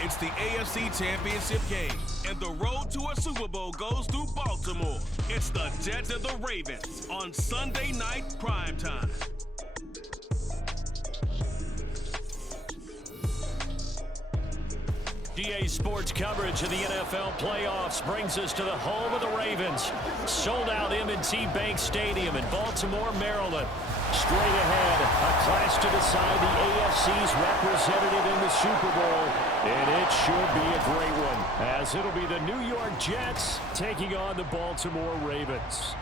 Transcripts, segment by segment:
It's the AFC Championship game, and the road to a Super Bowl goes through Baltimore. It's the Jets and the Ravens on Sunday night primetime. EA Sports coverage of the NFL playoffs brings us to the home of the Ravens. Sold out M&T Bank Stadium in Baltimore, Maryland. Straight ahead, a clash to decide the AFC's representative in the Super Bowl. And it should be a great one, as it'll be the New York Jets taking on the Baltimore Ravens.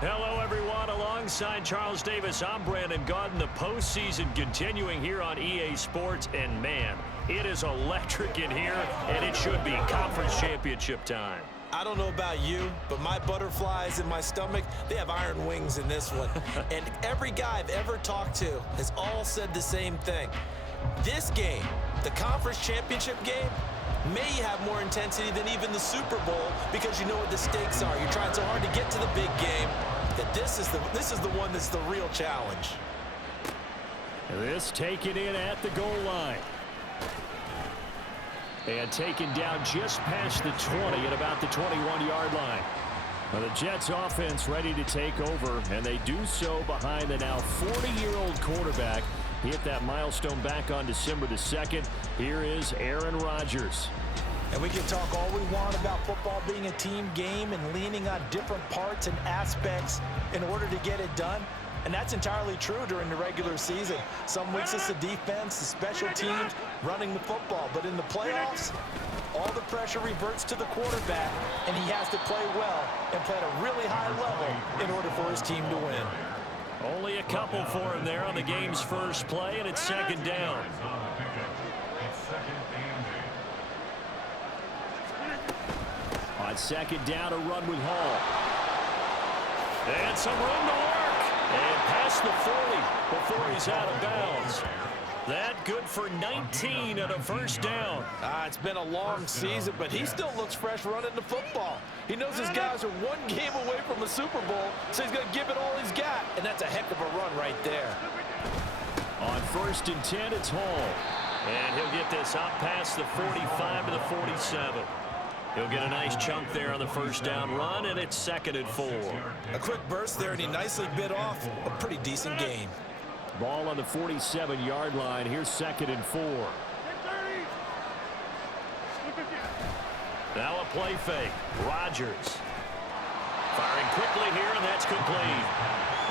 Hello, everyone. Alongside Charles Davis, I'm Brandon Gaudin. The postseason continuing here on EA Sports. And, man, it is electric in here, and it should be conference championship time. I don't know about you, but my butterflies in my stomach, they have iron wings in this one. And every guy I've ever talked to has all said the same thing. This game, the conference championship game, may have more intensity than even the Super Bowl because you know what the stakes are. You're trying so hard to get to the big game that this is the one that's the real challenge. This taken in at the goal line. And taken down just past the 20 at about the 21-yard line. Now the Jets offense ready to take over, and they do so behind the now 40-year-old quarterback. He hit that milestone back on December the 2nd. Here is Aaron Rodgers. And we can talk all we want about football being a team game and leaning on different parts and aspects in order to get it done. And that's entirely true during the regular season. Some weeks it's the defense, the special teams, running the football. But in the playoffs, all the pressure reverts to the quarterback, and he has to play well and play at a really high level in order for his team to win. Only a couple for him there on the game's first play, and it's second down. On second down, a run with Hall. And some room to work. And past the 40 before he's out of bounds. That good for 19 and a first down. It's been a long season, but he still looks fresh running the football. He knows his guys are one game away from a Super Bowl, so he's going to give it all he's got. And that's a heck of a run right there. On first and 10, it's Hall. And he'll get this up past the 45 to the 47. He'll get a nice chunk there on the first down run, and it's second and 4. A quick burst there, and he nicely bit off a pretty decent gain. Ball on the 47-yard line. Here's second and 4. Now a play fake. Rodgers. Firing quickly here, and that's complete.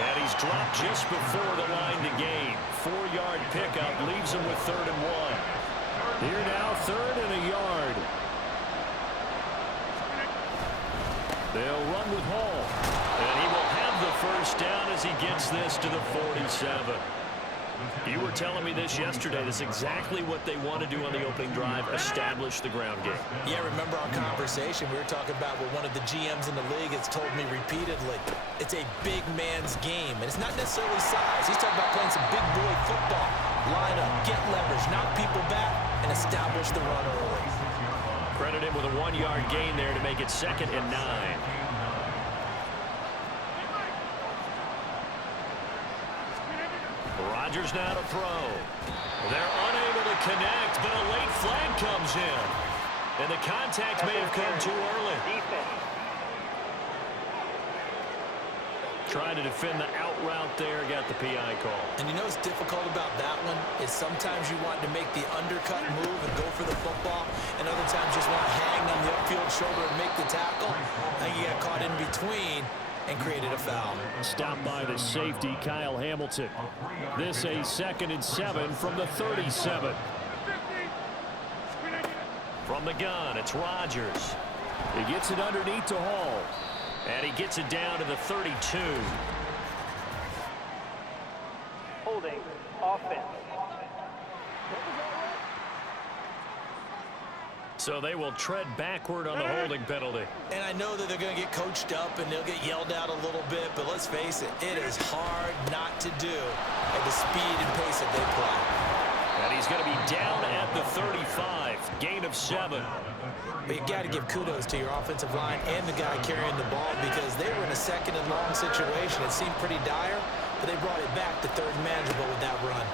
And he's dropped just before the line to gain. 4-yard pickup leaves him with third and 1. Here now, third and a yard. They'll run with Hall. And he will have the first down as he gets this to the 47. You were telling me this yesterday. This is exactly what they want to do on the opening drive, establish the ground game. Yeah, remember our conversation? We were talking about what one of the GMs in the league has told me repeatedly. It's a big man's game, and it's not necessarily size. He's talking about playing some big boy football. Line up, get leverage, knock people back, and establish the run early. Credit him with a 1-yard gain there to make it second and 9. Rodgers now to throw. They're unable to connect, but a late flag comes in. And the contact may have come too early. Trying to defend the out route there, got the PI call. And you know what's difficult about that one is sometimes you want to make the undercut move and go for the football, and other times just want to hang on the upfield shoulder and make the tackle. I think he got caught in between and created a foul. Stopped by the safety, Kyle Hamilton. This a second and 7 from the 37. From the gun, it's Rodgers. He gets it underneath to Hall. And he gets it down to the 32. Holding offense. So they will tread backward on the holding penalty. And I know that they're going to get coached up and they'll get yelled out a little bit, but let's face it, it is hard not to do at the speed and pace that they play. And he's going to be down at the 35. Gain of 7. But you got to give kudos to your offensive line and the guy carrying the ball because they were in a second and long situation. It seemed pretty dire, but they brought it back to third and manageable with that run.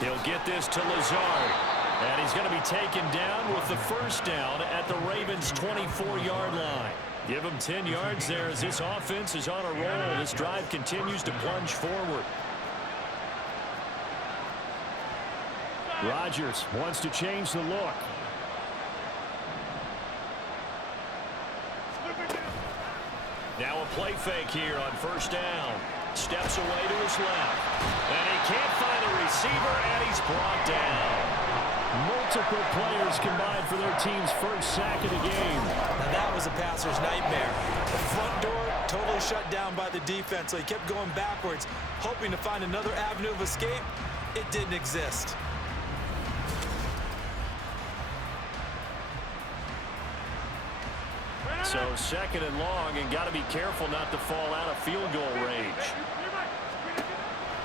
He'll get this to Lazard. And he's going to be taken down with the first down at the Ravens' 24-yard line. Give him 10 yards there as this offense is on a roll. This drive continues to plunge forward. Rodgers wants to change the look. Now a play fake here on first down. Steps away to his left. And he can't find a receiver, and he's brought down. Multiple players combined for their team's first sack of the game. Now that was a passer's nightmare. The front door totally shut down by the defense, so he kept going backwards, hoping to find another avenue of escape. It didn't exist. So second and long, and got to be careful not to fall out of field goal range.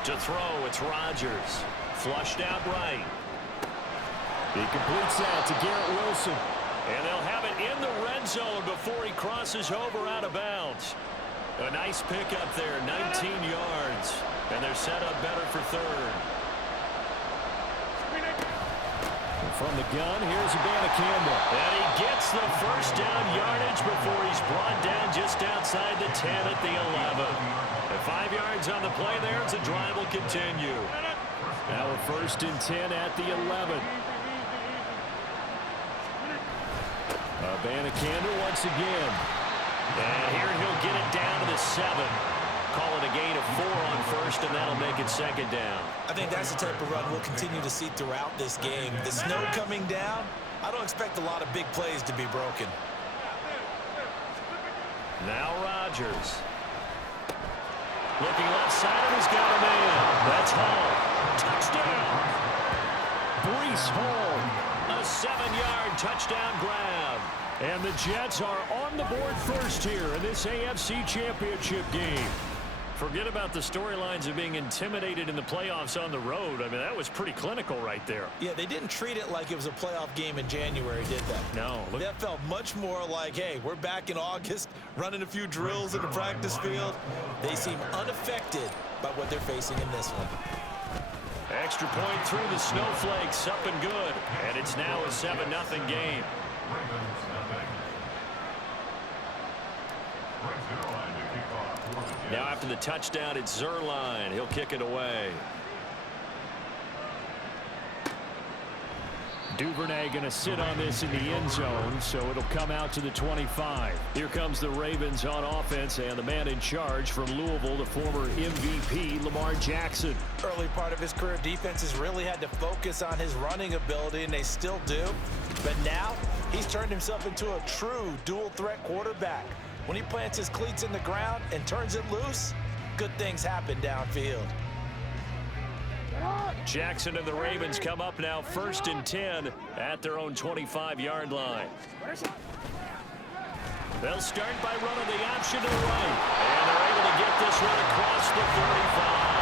To throw, it's Rodgers. Flushed out right. He completes that to Garrett Wilson. And they'll have it in the red zone before he crosses over out of bounds. A nice pickup there, 19 yards. And they're set up better for third. From the gun, here's Campbell. And he gets the first down yardage before he's brought down just outside the 10 at the 11. And 5 yards on the play there as the drive will continue. Now a 1st and 10 at the 11. Campbell once again. And here he'll get it down to the 7. Call it a gain of 4 on first, and that'll make it second down. I think that's the type of run we'll continue to see throughout this game. The snow coming down, I don't expect a lot of big plays to be broken. Now Rodgers. Looking left side, and he's got a man. That's Hall. Touchdown. Breece Hall. A 7-yard touchdown grab. And the Jets are on the board first here in this AFC Championship game. Forget about the storylines of being intimidated in the playoffs on the road. I mean, that was pretty clinical right there. Yeah, they didn't treat it like it was a playoff game in January, did they? No. That felt much more like, hey, we're back in August, running a few drills in the practice field. They seem unaffected by what they're facing in this one. Extra point through the snowflakes, up and good. And it's now a 7-0 game. Now after the touchdown, it's Zerline. He'll kick it away. Duvernay going to sit on this in the end zone, so it'll come out to the 25. Here comes the Ravens on offense, and the man in charge from Louisville, the former MVP, Lamar Jackson. Early part of his career, defenses really had to focus on his running ability, and they still do. But now, he's turned himself into a true dual-threat quarterback. When he plants his cleats in the ground and turns it loose, good things happen downfield. Jackson and the Ravens come up now 1st and 10 at their own 25-yard line. They'll start by running the option to the right. And they're able to get this one across the 35.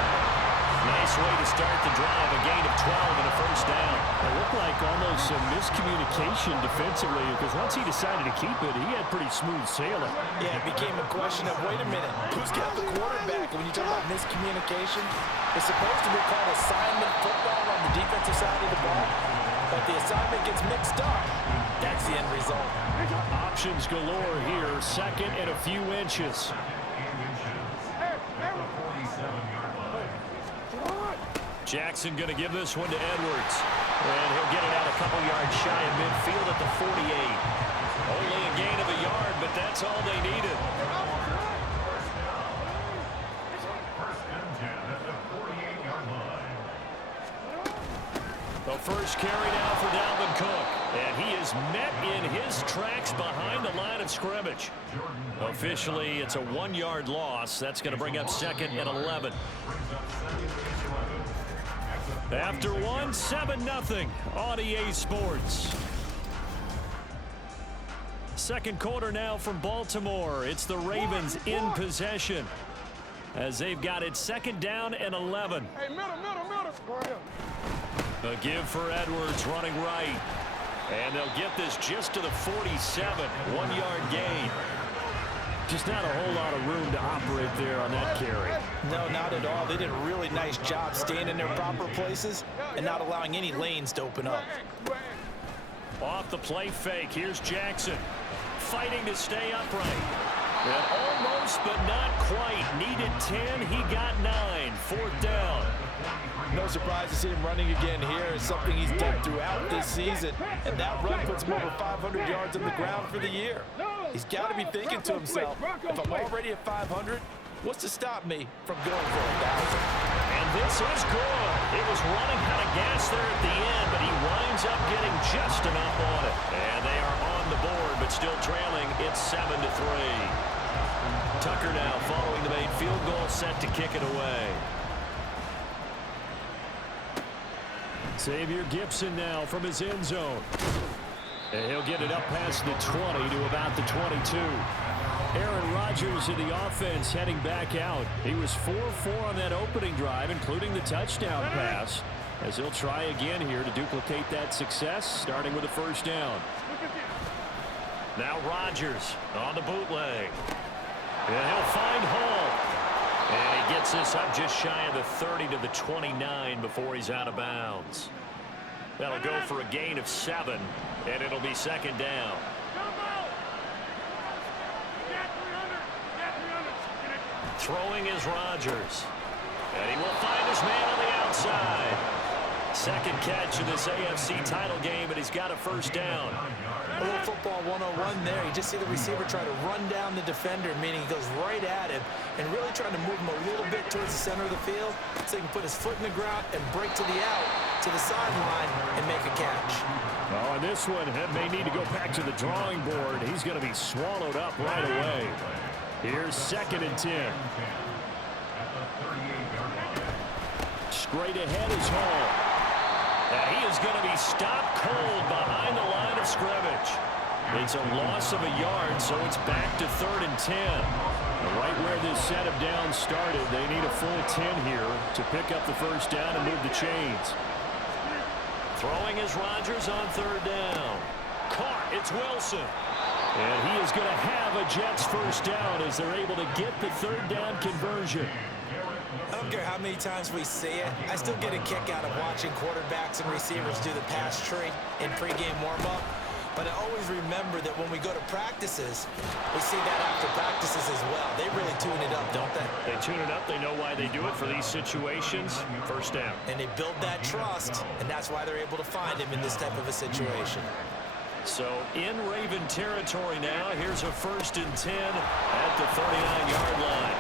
Nice way to start the drive, a gain of 12 and a first down. It looked like almost some miscommunication defensively because once he decided to keep it, he had pretty smooth sailing. Yeah, it became a question of, wait a minute, who's got the quarterback? And when you talk about miscommunication, it's supposed to be called assignment football on the defensive side of the ball. But the assignment gets mixed up. That's the end result. Options galore here, 2nd and a few inches. Jackson going to give this one to Edwards. And he'll get it out a couple yards shy of midfield at the 48. Only a gain of a yard, but that's all they needed. The first carry now for Dalvin Cook. And he is met in his tracks behind the line of scrimmage. Officially, it's a 1-yard loss. That's going to bring up 2nd and 11. After 7-0 on EA Sports. Second quarter now from Baltimore. It's the Ravens in possession as they've got it 2nd down and 11. Hey, middle. A give for Edwards running right. And they'll get this just to the 47. 1-yard gain. Just not a whole lot of room to operate there on that carry. No, not at all. They did a really nice job staying in their proper places and not allowing any lanes to open up. Off the play fake, here's Jackson. Fighting to stay upright. And almost, but not quite. Needed 10, he got 9. Fourth down. No surprise to see him running again here. It's something he's done throughout this season. And that run puts him over 500 yards on the ground for the year. He's got to be thinking to himself, if I'm already at 500, what's to stop me from going for 1,000? And this is good. It was running out of gas there at the end, but he winds up getting just enough on it. And they are on the board, but still trailing. It's 7-3. Tucker now following the made field goal, set to kick it away. Xavier Gipson now from his end zone. And he'll get it up past the 20 to about the 22. Aaron Rodgers in the offense heading back out. He was 4-4 on that opening drive, including the touchdown pass, as he'll try again here to duplicate that success, starting with a first down. Now Rodgers on the bootleg. And he'll find Hall. And he gets this up just shy of the 30 to the 29 before he's out of bounds. That'll go for a gain of 7, and it'll be second down. Throwing is Rodgers. And he will find his man on the outside. Second catch of this AFC title game, and he's got a first down. A little football 101 there. You just see the receiver try to run down the defender, meaning he goes right at him and really trying to move him a little bit towards the center of the field so he can put his foot in the ground and break to the out, to the sideline, and make a catch. Oh, and this one may need to go back to the drawing board. He's going to be swallowed up right away. Here's 2nd and 10. Straight ahead is Hall. And he is going to be stopped cold behind the line of scrimmage. It's a loss of a yard, so it's back to 3rd and 10. Right where this set of downs started, they need a full 10 here to pick up the first down and move the chains. Throwing is Rodgers on 3rd down. Caught, it's Wilson. And he is going to have a Jets first down as they're able to get the 3rd down conversion. I don't care how many times we see it. I still get a kick out of watching quarterbacks and receivers do the pass tree in pregame warm-up. But I always remember that when we go to practices, we see that after practices as well. They really tune it up, don't they? They tune it up. They know why they do it for these situations. First down. And they build that trust, and that's why they're able to find him in this type of a situation. So in Raven territory now, here's a 1st and 10 at the 39-yard line.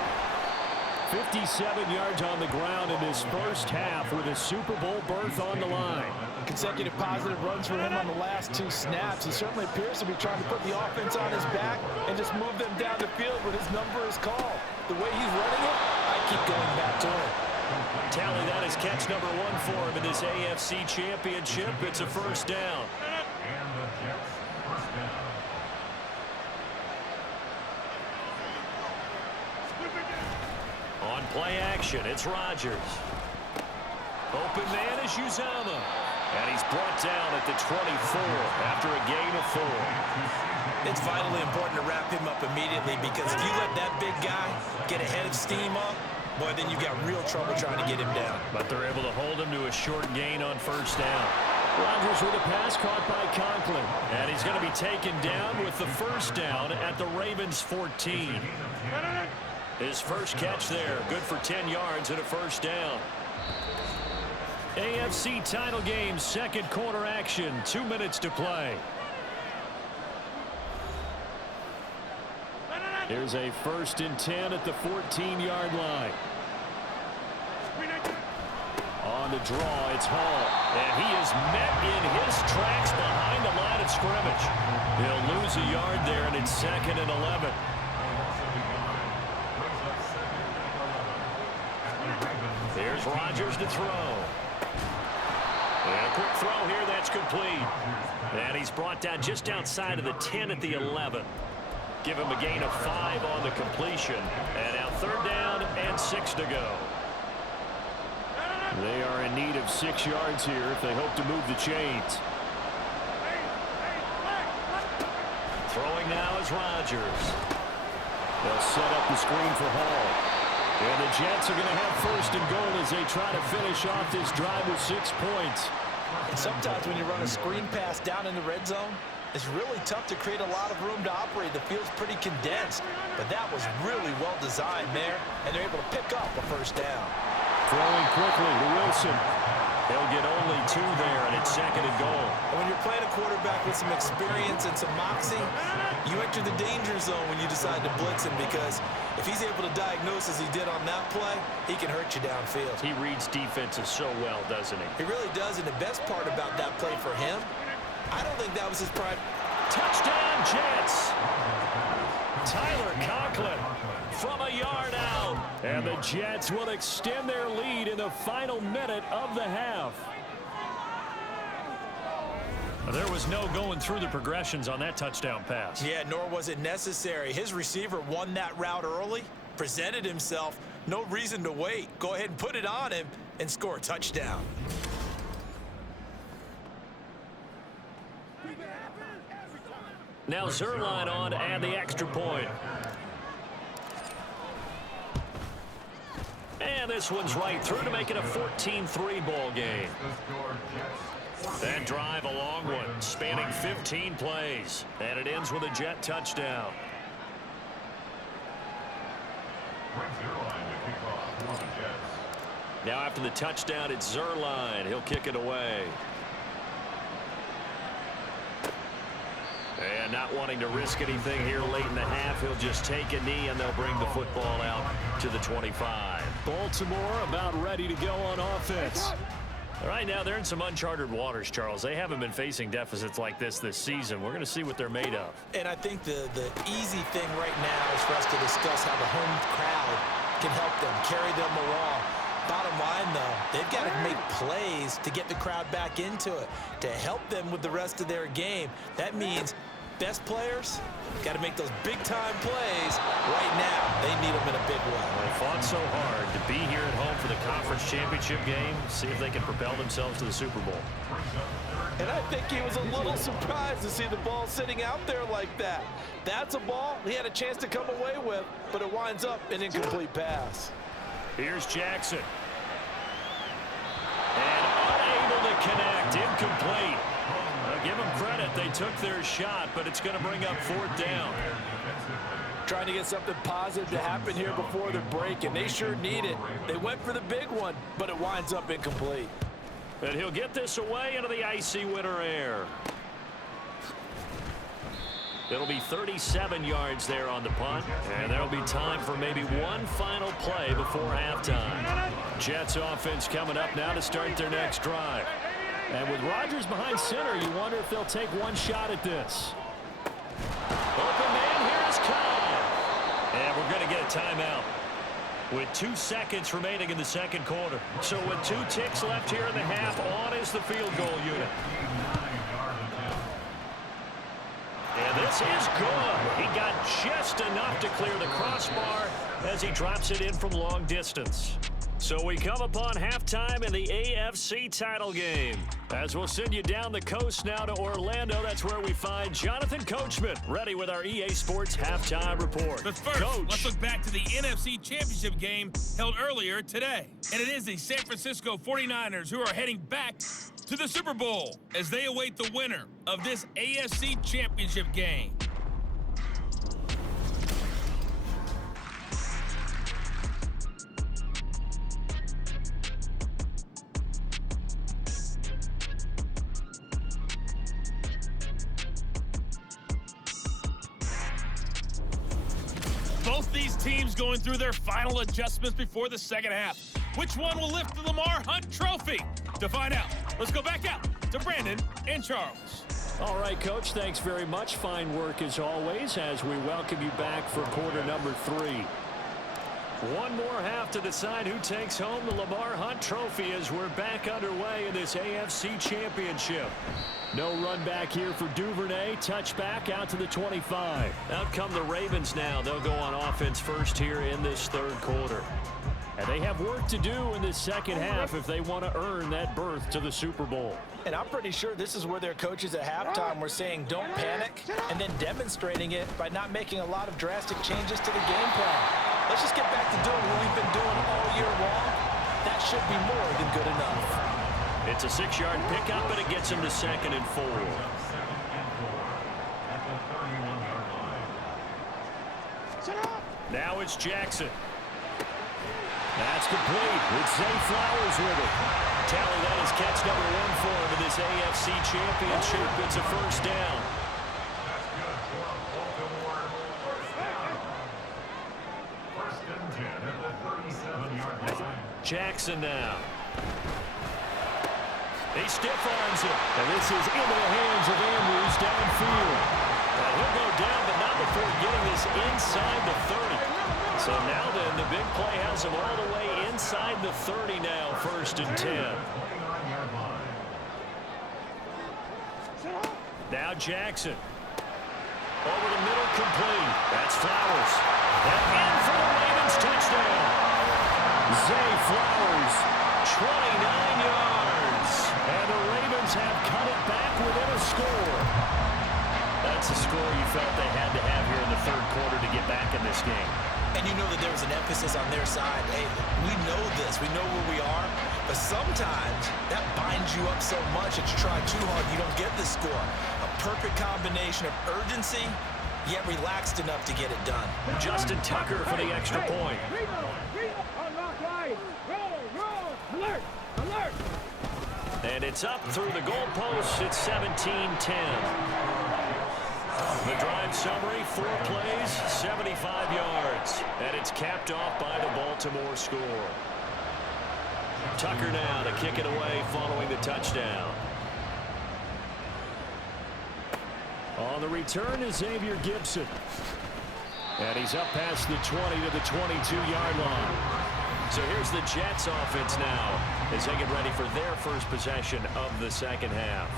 57 yards on the ground in this first half with a Super Bowl berth on the line. Consecutive positive runs for him on the last 2 snaps. He certainly appears to be trying to put the offense on his back and just move them down the field when his number is called. The way he's running it, I keep going back to him. Tally, that is catch number 1 for him in this AFC championship. It's a first down. On play action, it's Rodgers. Open man is Uzama. And he's brought down at the 24 after a gain of 4. It's vitally important to wrap him up immediately because if you let that big guy get ahead of steam up, boy, then you've got real trouble trying to get him down. But they're able to hold him to a short gain on first down. Rodgers with a pass caught by Conklin. And he's going to be taken down with the first down at the Ravens 14. His first catch there, good for 10 yards and a first down. AFC title game, 2nd quarter action, 2 minutes to play. Here's a 1st and 10 at the 14-yard line. On the draw, it's Hall. And he is met in his tracks behind the line of scrimmage. He'll lose a yard there, and it's 2nd and 11. Here's Rodgers to throw. And a quick throw here, that's complete. And he's brought down just outside of the 10 at the 11. Give him a gain of 5 on the completion. And now 3rd down and 6 to go. They are in need of 6 yards here if they hope to move the chains. Throwing now is Rodgers. They'll set up the screen for Hall. And the Jets are going to have first and goal as they try to finish off this drive with 6 points. And sometimes when you run a screen pass down in the red zone, it's really tough to create a lot of room to operate. The field's pretty condensed, but that was really well designed there, and they're able to pick up a first down. Throwing quickly to Wilson. They'll get only 2 there, and it's second and goal. When you're playing a quarterback with some experience and some moxie, you enter the danger zone when you decide to blitz him, because if he's able to diagnose as he did on that play, he can hurt you downfield. He reads defenses so well, doesn't he? He really does, and the best part about that play for him, I don't think that was his prime. Touchdown, Jets! Tyler Conklin from a yard out. And the Jets will extend their lead in the final minute of the half. There was no going through the progressions on that touchdown pass. Yeah, nor was it necessary. His receiver won that route early, presented himself, no reason to wait. Go ahead and put it on him and score a touchdown. Now Zerline on and the extra point. And this one's right through to make it a 14-3 ball game. That drive a long one, spanning 15 plays. And it ends with a Jet touchdown. Now after the touchdown, it's Zerline. He'll kick it away. And not wanting to risk anything here late in the half, he'll just take a knee and they'll bring the football out to the 25. Baltimore about ready to go on offense. Right now, they're in some uncharted waters, Charles. They haven't been facing deficits like this season. We're going to see what they're made of. And I think the easy thing right now is for us to discuss how the home crowd can help them, carry them along. Bottom line, though, they've got to make plays to get the crowd back into it, to help them with the rest of their game. That means best players got to make those big-time plays right now. They need them in a big way. They fought so hard to be here at home for the conference championship game, see if they can propel themselves to the Super Bowl. And I think he was a little surprised to see the ball sitting out there like that. That's a ball he had a chance to come away with, but it winds up an incomplete pass. Here's Jackson. And unable to connect, incomplete. Give them credit, they took their shot, but it's going to bring up 4th down. Trying to get something positive to happen here before the break, and they sure need it. They went for the big one, but it winds up incomplete. And he'll get this away into the icy winter air. It'll be 37 yards there on the punt, and there'll be time for maybe one final play before halftime. Jets offense coming up now to start their next drive. And with Rodgers behind center, you wonder if they'll take one shot at this. Open man, here's Cobb. And we're going to get a timeout with 2 seconds remaining in the second quarter. So with 2 ticks left here in the half, on is the field goal unit. And this is good. He got just enough to clear the crossbar as he drops it in from long distance. So we come upon halftime in the AFC title game. As we'll send you down the coast now to Orlando, that's where we find Jonathan Coachman, ready with our EA Sports halftime report. But first, Coach, let's look back to the NFC Championship game held earlier today. And it is the San Francisco 49ers who are heading back to the Super Bowl as they await the winner of this AFC Championship game. Both these teams going through their final adjustments before the second half. Which one will lift the Lamar Hunt Trophy? To find out, let's go back out to Brandon and Charles. All right, Coach, thanks very much. Fine work as always as we welcome you back for quarter number 3. One more half to decide who takes home the Lamar Hunt Trophy as we're back underway in this AFC Championship. No run back here for Duvernay. Touchback out to the 25. Out come the Ravens now. They'll go on offense first here in this third quarter. And they have work to do in this second half if they want to earn that berth to the Super Bowl. And I'm pretty sure this is where their coaches at halftime were saying don't panic, and then demonstrating it by not making a lot of drastic changes to the game plan. Let's just get back to doing what we've been doing all year long. That should be more than good enough. It's a 6-yard pickup, and it gets him to 2nd and 4. Now it's Jackson. That's complete with Zay Flowers with it. Tally, that is catch number 1 for him in this AFC Championship. It's a first down. Jackson now. He stiff arms it. And this is into the hands of Andrews downfield. He'll go down, but not before getting this inside the 30. So now then, the big play has him all the way inside the 30 now, 1st and 10. Now Jackson. Over the middle, complete. That's Flowers. And in for the Ravens touchdown. Zay Flowers, 29 yards. And the Ravens have cut it back within a score. That's a score you felt they had to have here in the 3rd quarter to get back in this game. And you know that there was an emphasis on their side. Hey, we know this. We know where we are. But sometimes that binds you up so much that you try too hard, you don't get the score. A perfect combination of urgency, yet relaxed enough to get it done. Justin Tucker for the extra point. And it's up through the goalposts. It's 17-10. The drive summary, 4 plays, 75 yards. And it's capped off by the Baltimore score. Tucker now to kick it away following the touchdown. On the return is Xavier Gibson. And he's up past the 20 to the 22-yard line. So here's the Jets offense now as they get ready for their first possession of the second half.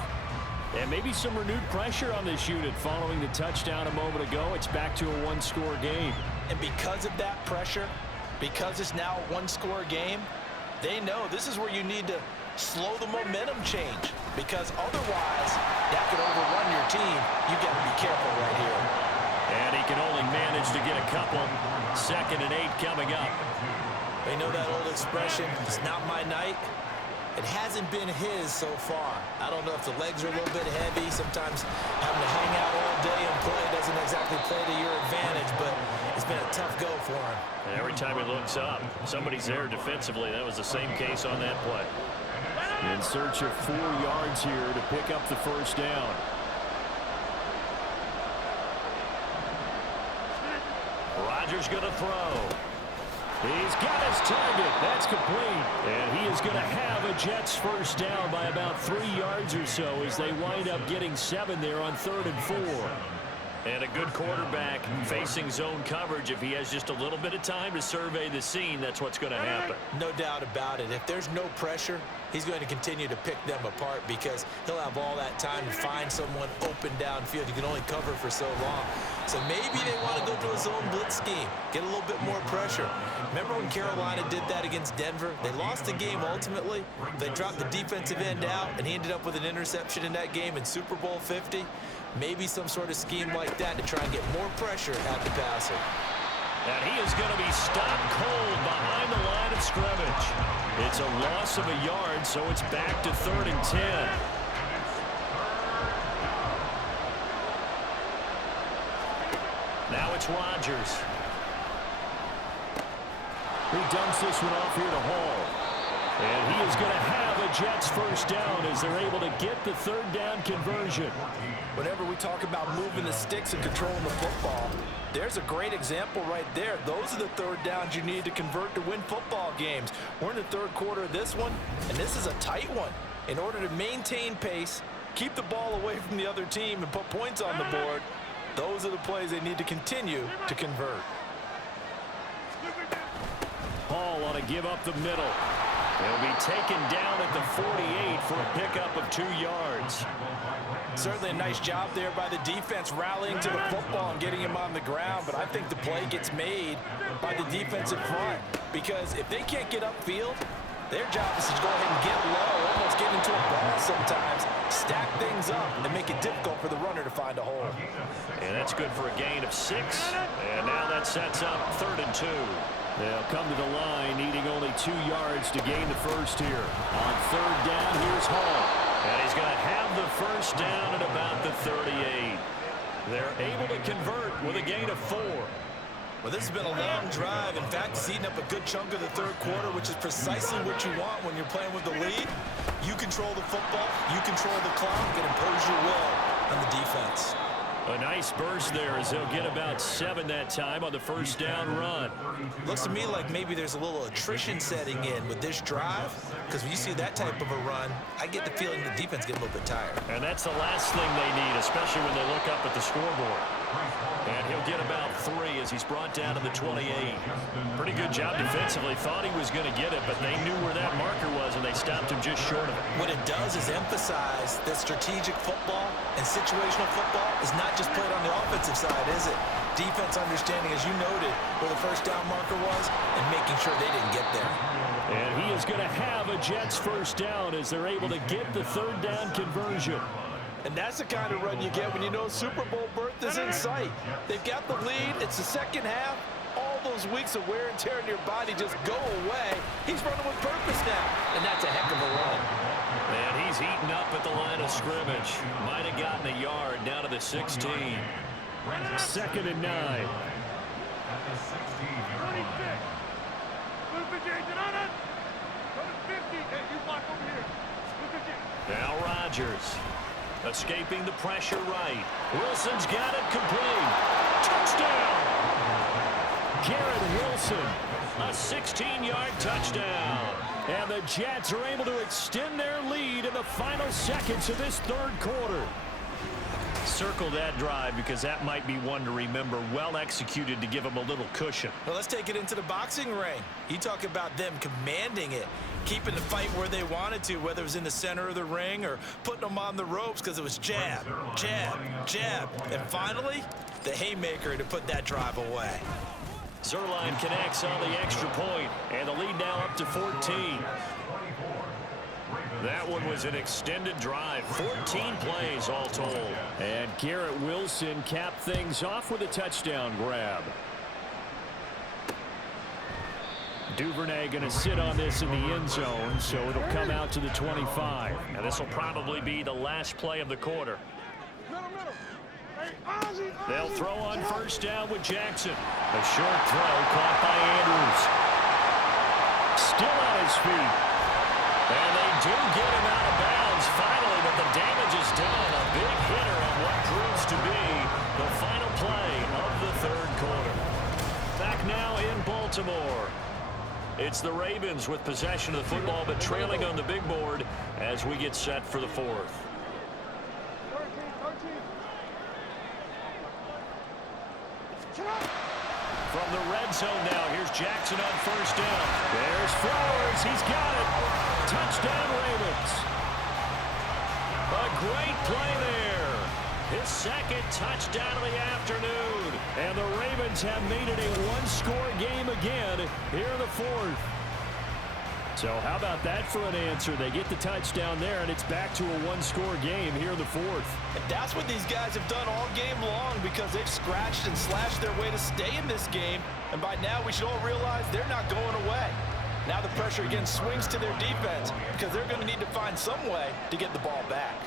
And maybe some renewed pressure on this unit following the touchdown a moment ago. It's back to a 1-score game. And because of that pressure, because it's now a 1-score game, they know this is where you need to slow the momentum change, because otherwise that could overrun your team. You got to be careful right here. And he can only manage to get a couple. 2nd and 8 coming up. They know that old expression, it's not my night. It hasn't been his so far. I don't know if the legs are a little bit heavy. Sometimes having to hang out all day and play doesn't exactly play to your advantage, but it's been a tough go for him. And every time he looks up, somebody's there defensively. That was the same case on that play. In search of 4 yards here to pick up the first down. Rodgers going to throw. He's got his target. That's complete. And he is going to have a Jets first down by about 3 yards or so as they wind up getting 7 there on 3rd and 4. And a good quarterback facing zone coverage. If he has just a little bit of time to survey the scene, that's what's going to happen. No doubt about it. If there's no pressure, he's going to continue to pick them apart because he'll have all that time to find someone open downfield. You can only cover for so long. So maybe they want to go to a zone blitz scheme, get a little bit more pressure. Remember when Carolina did that against Denver? They lost the game ultimately. They dropped the defensive end out, and he ended up with an interception in that game in Super Bowl 50. Maybe some sort of scheme like that to try and get more pressure at the passer. And he is going to be stopped cold behind the line of scrimmage. It's a loss of a yard, so it's back to 3rd and 10. Now it's Rodgers. He dumps this one off here to Hall. And he is going to have a Jets first down as they're able to get the 3rd down conversion. Whenever we talk about moving the sticks and controlling the football, there's a great example right there. Those are the 3rd downs you need to convert to win football games. We're in the 3rd quarter of this one, and this is a tight one. In order to maintain pace, keep the ball away from the other team, and put points on the board, those are the plays they need to continue to convert. Hall on a give up the middle. He'll be taken down at the 48 for a pickup of 2 yards. Certainly a nice job there by the defense rallying to the football and getting him on the ground, but I think the play gets made by the defensive front because if they can't get upfield, their job is to go ahead and get low, almost get into a ball sometimes, stack things up, and make it difficult for the runner to find a hole. And that's good for a gain of 6. And now that sets up 3rd and 2. They'll come to the line needing only 2 yards to gain the first here. On 3rd down, here's Hall. And he's going to have the first down at about the 38. They're able to convert with a gain of 4. Well, this has been a long drive. In fact, it's eaten up a good chunk of the 3rd quarter, which is precisely what you want when you're playing with the lead. You control the football, you control the clock, and impose your will on the defense. A nice burst there as they'll get about 7 that time on the first down run. Looks to me like maybe there's a little attrition setting in with this drive, because when you see that type of a run, I get the feeling the defense gets a little bit tired. And that's the last thing they need, especially when they look up at the scoreboard. And he'll get about 3 as he's brought down to the 28. Pretty good job defensively. Thought he was going to get it, but they knew where that marker was, and they stopped him just short of it. What it does is emphasize that strategic football and situational football is not just played on the offensive side, is it? Defense understanding, as you noted, where the first down marker was and making sure they didn't get there. And he is going to have a Jets first down as they're able to get the 3rd down conversion. And that's the kind of run you get when you know Super Bowl berth is in sight. They've got the lead. It's the second half. All those weeks of wear and tear in your body just go away. He's running with purpose now, and that's a heck of a run. Man, he's eaten up at the line of scrimmage. Might have gotten a yard down to the 16. 2nd and 9. Now Rodgers. Escaping the pressure right. Wilson's got it complete. Touchdown! Garrett Wilson. A 16-yard touchdown. And the Jets are able to extend their lead in the final seconds of this 3rd quarter. Circle that drive because that might be one to remember. Well executed to give them a little cushion. Well, let's take it into the boxing ring. You talk about them commanding it, keeping the fight where they wanted to, whether it was in the center of the ring or putting them on the ropes because it was jab, jab, jab. And finally, the haymaker to put that drive away. Zerline connects on the extra point, and the lead now up to 14. That one was an extended drive. 14 plays all told. And Garrett Wilson capped things off with a touchdown grab. Duvernay going to sit on this in the end zone, so it'll come out to the 25. And this will probably be the last play of the quarter. They'll throw on first down with Jackson. A short throw caught by Andrews. Still on his feet. And they do get him out of bounds finally, but the damage is done. A big hitter on what proves to be the final play of the 3rd quarter. Back now in Baltimore. It's the Ravens with possession of the football, but trailing on the big board as we get set for the 4th. From the red zone now, here's Jackson on first down. There's Flowers. He's got it. Touchdown, Ravens. A great play there. His 2nd touchdown of the afternoon. And the Ravens have made it a one-score game again here in the 4th. So how about that for an answer? They get the touchdown there, and it's back to a one-score game here in the 4th. And that's what these guys have done all game long because they've scratched and slashed their way to stay in this game. And by now, we should all realize they're not going away. Now the pressure again swings to their defense because they're going to need to find some way to get the ball back.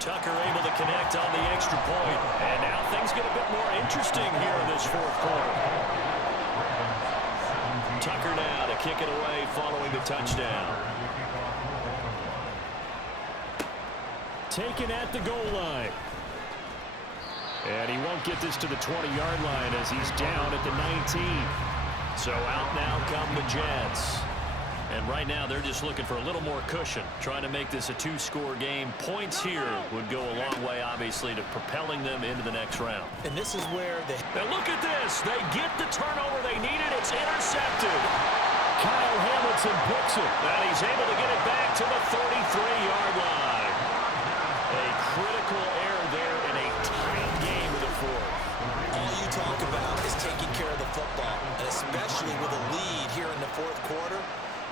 Tucker able to connect on the extra point. And now things get a bit more interesting here in this 4th quarter. Tucker now to kick it away following the touchdown. Taken at the goal line. And he won't get this to the 20-yard line as he's down at the 19. So out now come the Jets. And right now they're just looking for a little more cushion, trying to make this a 2-score game. Points here would go a long way, obviously, to propelling them into the next round. And this is where they... Now look at this. They get the turnover they needed. It's intercepted. Wilson picks it. And he's able to get it back to the 33-yard line. A critical error there in a tight game of the fourth. All you talk about is taking care of the football, and especially with a lead here in the fourth quarter.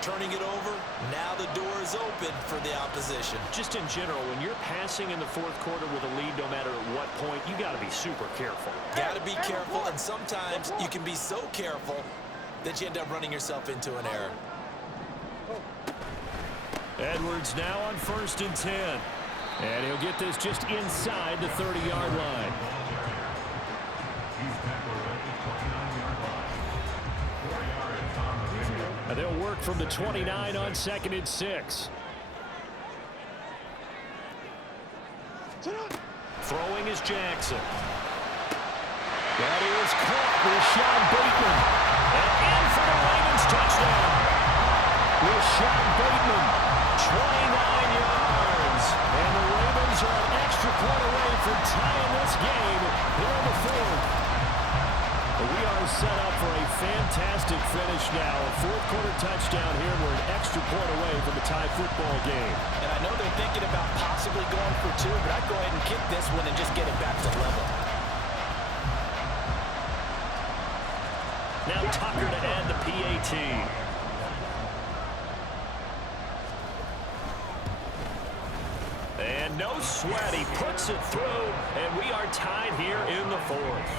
Turning it over, now the door is open for the opposition. Just in general, when you're passing in the fourth quarter with a lead, no matter at what point, you got to be super careful. Got to be careful, and sometimes you can be so careful that you end up running yourself into an error. Edwards now on 1st and 10. And he'll get this just inside the 30-yard line. And they'll work from the 29 on 2nd and 6. Throwing is Jackson. That is caught with Sean Bateman. And in for the Ravens touchdown. With Sean Bateman, 29 yards. And the Ravens are an extra point away from tying this game here in the fourth. We are set up for a fantastic finish now. A fourth-quarter touchdown here. We're an extra point away from a tie football game. And I know they're thinking about possibly going for 2, but I'd go ahead and kick this one and just get it back to level. Now Tucker to add the PAT. And no sweat. He puts it through, and we are tied here in the fourth.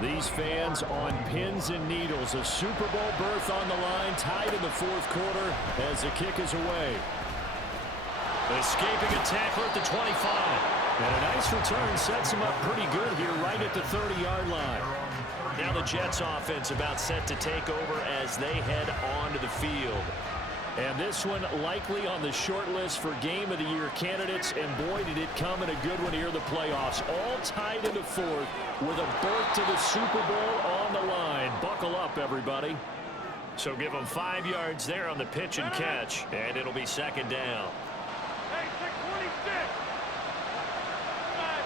These fans on pins and needles. A Super Bowl berth on the line, tied in the fourth quarter as the kick is away. Escaping a tackler at the 25. And a nice return sets him up pretty good here right at the 30-yard line. Now the Jets offense about set to take over as they head onto the field. And this one likely on the short list for Game of the Year candidates. And boy, did it come in a good one here in the playoffs. All tied in the fourth with a berth to the Super Bowl on the line. Buckle up, everybody. So give them 5 yards there on the pitch and catch. And it'll be 2nd down. Hey, take 26. 5,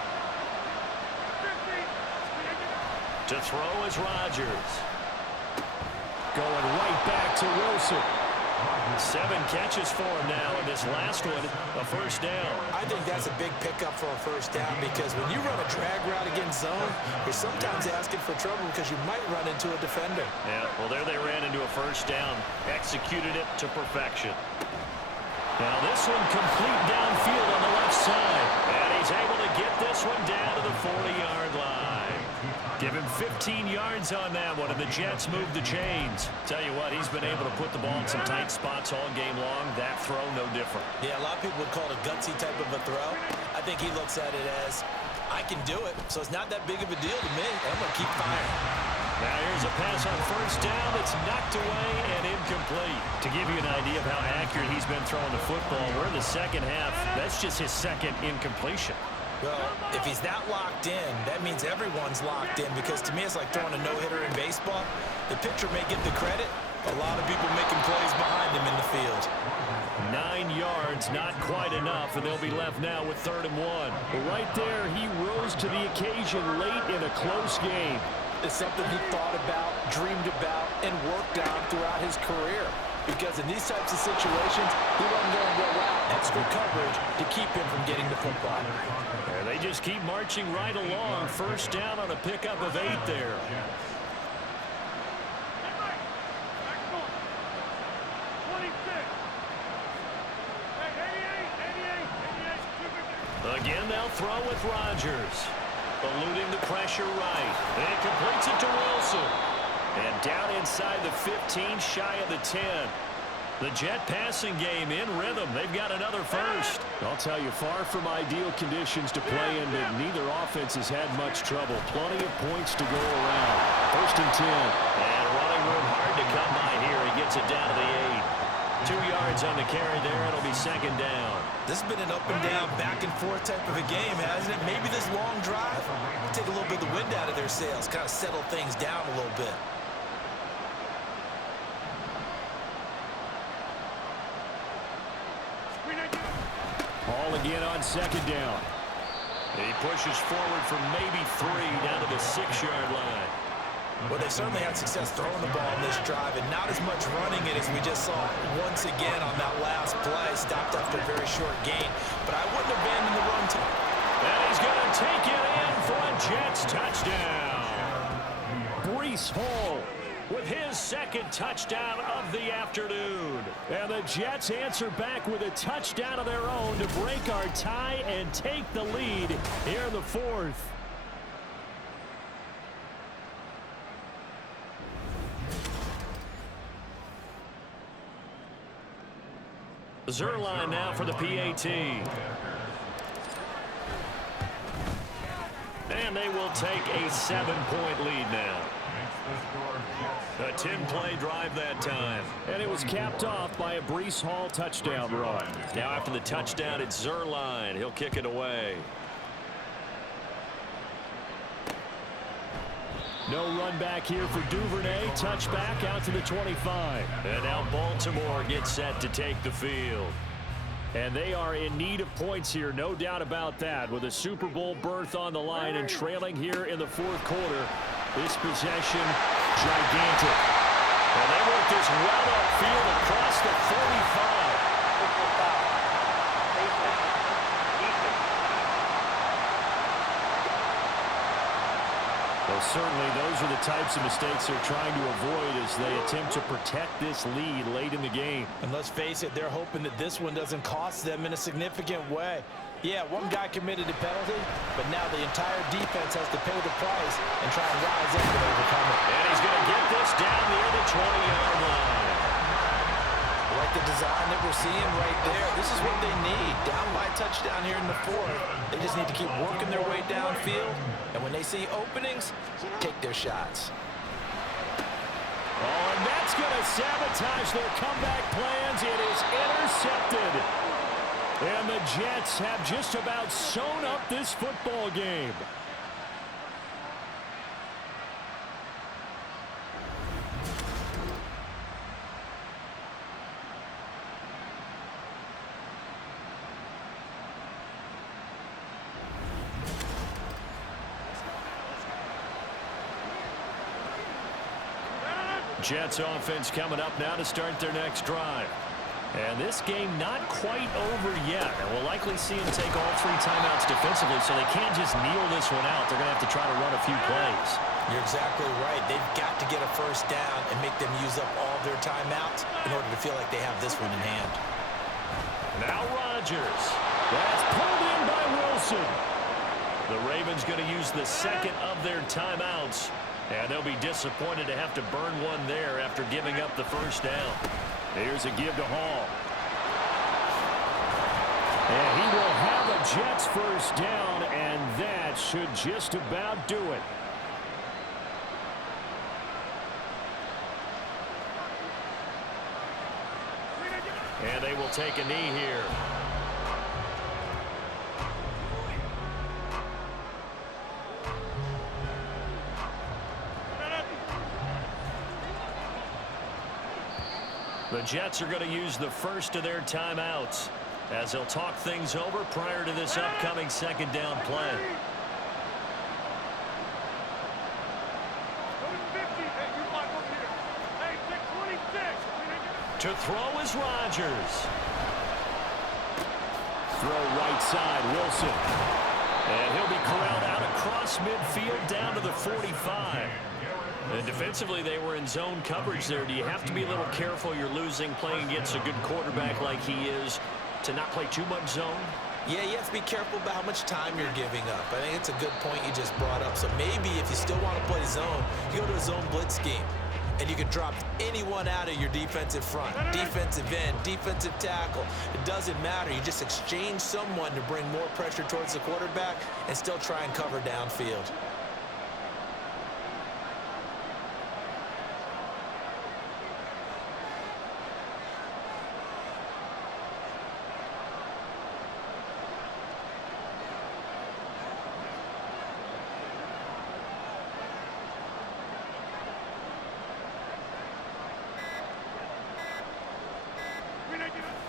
50. To throw is Rodgers. Going right back to Wilson. 7 catches for him now, and this last one, a 1st down. I think that's a big pickup for a 1st down because when you run a drag route against zone, you're sometimes asking for trouble because you might run into a defender. Yeah, well, there they ran into a 1st down. Executed it to perfection. Now this one complete downfield on the left side. And he's able to get this one down to the 40-yard line. Give him 15 yards on that one, and the Jets move the chains. Tell you what, he's been able to put the ball in some tight spots all game long. That throw, no different. Yeah, a lot of people would call it a gutsy type of a throw. I think he looks at it as, I can do it, so it's not that big of a deal to me. I'm going to keep firing. Now here's a pass on 1st down that's knocked away and incomplete. To give you an idea of how accurate he's been throwing the football, we're in the second half. That's just his 2nd incompletion. Well, if he's that locked in, that means everyone's locked in because to me it's like throwing a no-hitter in baseball. The pitcher may get the credit, a lot of people making plays behind him in the field. 9 yards, not quite enough, and they'll be left now with 3rd and 1. Right there, he rose to the occasion late in a close game. It's something he thought about, dreamed about, and worked on throughout his career. Because in these types of situations, he wasn't going to go out extra coverage to keep him from getting the football. And they just keep marching right along. 1st down on a pickup of 8 there. Again, they'll throw with Rodgers. Eluding the pressure right. And it completes it to Wilson. And down inside the 15, shy of the 10. The Jet passing game in rhythm. They've got another 1st. I'll tell you, far from ideal conditions to play in, but neither offense has had much trouble. Plenty of points to go around. 1st and 10. And running room hard to come by here. He gets it down to the 8. 2 yards on the carry there. It'll be 2nd down. This has been an up and down, back and forth type of a game, hasn't it? Maybe this long drive will take a little bit of the wind out of their sails, kind of settle things down a little bit. Ball again on 2nd down. He pushes forward for maybe 3 down to the 6-yard line. Well, they certainly had success throwing the ball in this drive and not as much running it as as we just saw once again on that last play. Stopped after a very short gain, but I wouldn't abandon the run. And he's going to take it in for a Jets touchdown. Breece Hall with his second touchdown of the afternoon. And the Jets answer back with a touchdown of their own to break our tie and take the lead here in the fourth. Zerline now for the PAT. And they will take a 7-point lead now. A 10-play drive that time. And it was capped off by a Breece Hall touchdown run. Now after the touchdown, it's Zerline. He'll kick it away. No run back here for Duvernay. Touchback out to the 25. And now Baltimore gets set to take the field. And they are in need of points here, no doubt about that. With a Super Bowl berth on the line and trailing here in the fourth quarter. This possession, gigantic. And they work this well upfield across the 45. Well, certainly those are the types of mistakes they're trying to avoid as they attempt to protect this lead late in the game. And let's face it, they're hoping that this one doesn't cost them in a significant way. Yeah, one guy committed a penalty, but now the entire defense has to pay the price and try and rise up and overcome it. And he's going to get this down near the 20-yard line. Like the design that we're seeing right there, this is what they need. Down by touchdown here in the fourth. They just need to keep working their way downfield. And when they see openings, take their shots. Oh, and that's going to sabotage their comeback plans. It is intercepted. And the Jets have just about sewn up this football game. Jets offense coming up now to start their next drive. And this game not quite over yet. And we'll likely see them take all 3 timeouts defensively, so they can't just kneel this one out. They're going to have to try to run a few plays. You're exactly right. They've got to get a first down and make them use up all their timeouts in order to feel like they have this one in hand. Now Rodgers. That's pulled in by Wilson. The Ravens going to use the second of their timeouts. And they'll be disappointed to have to burn one there after giving up the first down. Here's a give to Hall. And he will have a Jets first down, and that should just about do it. And they will take a knee here. The Jets are going to use the first of their timeouts as they'll talk things over prior to this upcoming second down play. To throw is Rodgers. Throw right side, Wilson. And he'll be corralled out across midfield down to the 45. And defensively, they were in zone coverage there. Do you have to be a little careful? You're losing, playing against a good quarterback like he is, to not play too much zone? Yeah, you have to be careful about how much time you're giving up. I think it's a good point you just brought up. So maybe if you still want to play zone, you go to a zone blitz scheme. And you can drop anyone out of your defensive front. Defensive end, defensive tackle. It doesn't matter. You just exchange someone to bring more pressure towards the quarterback and still try and cover downfield.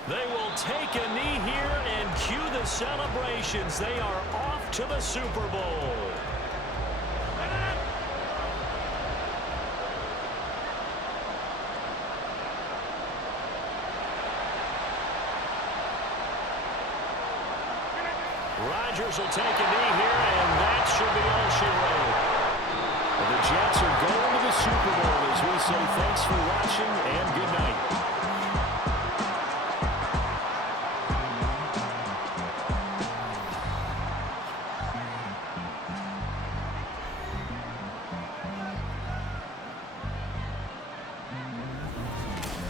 They will take a knee here and cue the celebrations. They are off to the Super Bowl. Rodgers will take a knee here, and that should be all she wrote. The Jets are going to the Super Bowl as we say thanks for watching and good night.